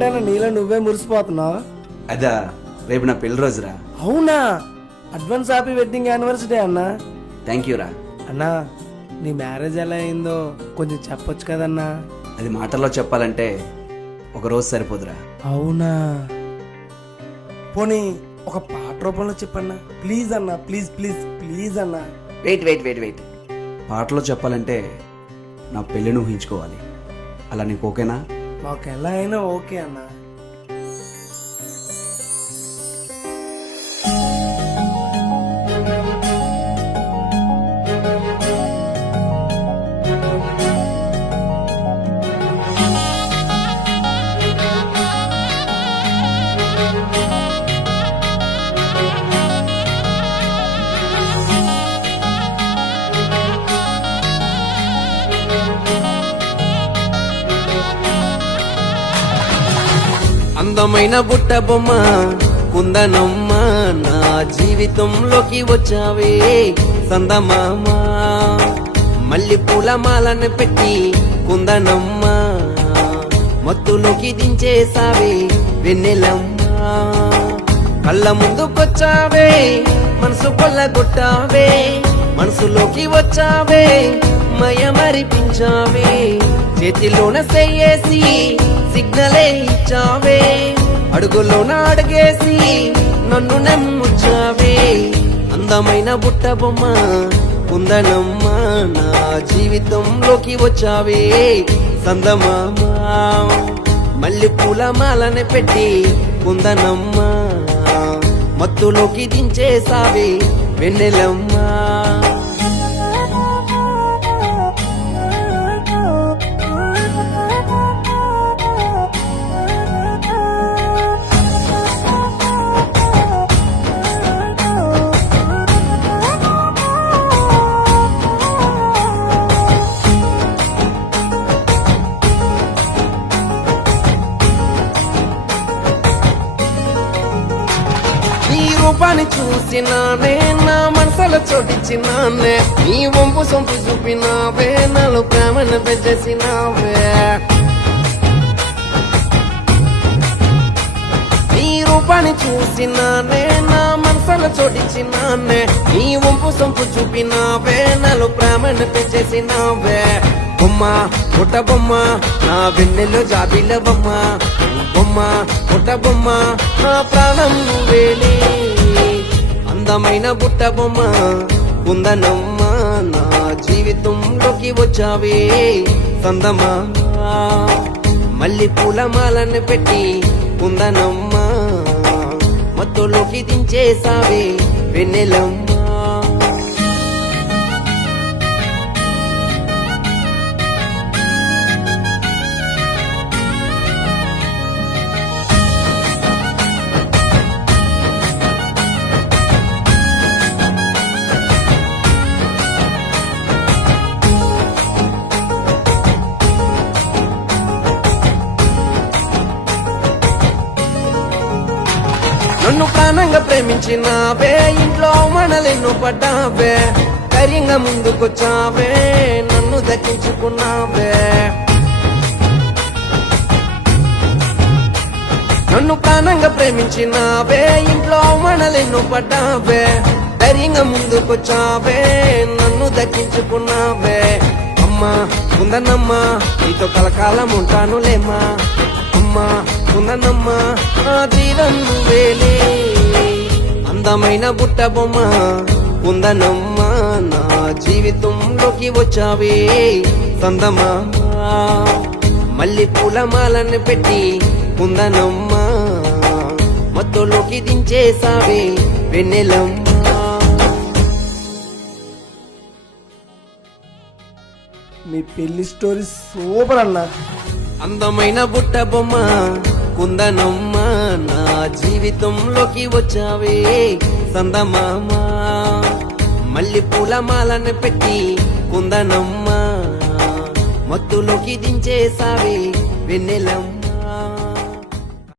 ఏంటంటే నీలో నువ్వే మురిసిపోతున్నావు. అదా రేపు నా పెళ్లి రోజురా. అవునా? అడ్వాన్స్ హ్యాపీ వెడ్డింగ్ యానివర్సరీ అన్నా. థ్యాంక్ యూ రా. అన్నా నీ మ్యారేజ్ ఎలా అయిందో కొంచెం చెప్పొచ్చు కదన్నా. అది మాటల్లో చెప్పాలంటే ఒక రోజు సరిపోదురా. అవునా? పోనీ ఒక పాట రూపంలో చెప్పన్నా ప్లీజ్ అన్నా, ప్లీజ్ ప్లీజ్ ప్లీజ్ అన్నా. వెయిట్ పాటలో చెప్పాలంటే నా పెళ్ళిని ఊహించుకోవాలి. అలా నీకు ఓకేనా? మాకు ఎలా అయినా ఓకే అన్నా. అందమైన బుట్ట బొమ్మ కుందనమ్మ, నా జీవితంలోకి వచ్చావే సందమామ. మల్లి పూల మాలను పెట్టి కుందనమ్మ, మత్తులోకి దించేసావే వెన్నెలమ్మ. కళ్ళ ముందుకొచ్చావే మనసు కొల్లగొట్టావే, మనసులోకి వచ్చావే మయమరిపించావే. చేతిలోన చెయ్యేసి సిగ్నలే ఇచ్చావే, అడుగులోన అడుగేసి నన్ను నమ్ముచ్చావే. అందమైన బుట్ట బొమ్మ కుందనమ్మ, నా జీవితంలోకి వచ్చావే సందమామ. మల్లి పూల మాలని పెట్టి కుందనమ్మ, మత్తులోకి దించేసావే వెన్నెలమ్మ. రూపాన్ని చూసినానే నా మనసులో చోటిచ్చినానే, నీ వంపు సొంపు చూపినావే నాలో ప్రేమను పెంచేసినావే. నీ రూపాన్ని చూసినానే నా మనసులో చోటిచ్చినానే, నీ వంపు సొంపు చూపినావే నాలో ప్రేమను పెంచేసినావే. బొమ్మ పుట్ట బొమ్మ నా వెన్నెలో జాబిల బొమ్మ, బొమ్మ పుట్ట బొమ్మ నా ప్రాణం నువ్వేలే. అందమైన బుట్ట బొమ్మ కుందనమ్మ, నా జీవితంలోకి వచ్చావే సందమామ. మల్లి పూల మాలను పెట్టి కుందనమ్మ, మత్తులోకి దించేసావే వెన్నెలమ్మ. నన్ను ప్రాణంగా ప్రేమించినావే, ఇంట్లో మనలెన్ను పడ్డావే, ధైర్యంగా ముందుకొచ్చావే నన్ను దక్కించుకున్నావే. నన్ను ప్రాణంగా ప్రేమించినావే, ఇంట్లో మనలెన్ను పడ్డావే, ధైర్యంగా ముందుకొచ్చావే నన్ను దక్కించుకున్నావే. అమ్మా కుందనమ్మ నీతో కలకాలం ఉంటానులేమ్మా, అమ్మా కుందనమ్మ నా జీవం నువ్వేలే. అందమైన బుట్ట బొమ్మ కుందనమ్మ, నా జీవితంలోకి వచ్చావే సందమామ. మల్లి పూల మాలను పెట్టి కుందనమ్మ, మత్తులోకి దించేసావే వెన్నెలమ్మ. మీ పెళ్లి స్టోరీ సూపర్ అన్నా. అందమైన బుట్ట బొమ్మ కుందనమ్మ, నా జీవితంలోకి వచ్చావే సందమామ. మల్లి పూల మాలను పెట్టి కుందనమ్మ, మత్తులోకి దించేసావే వెన్నెలమ్మ.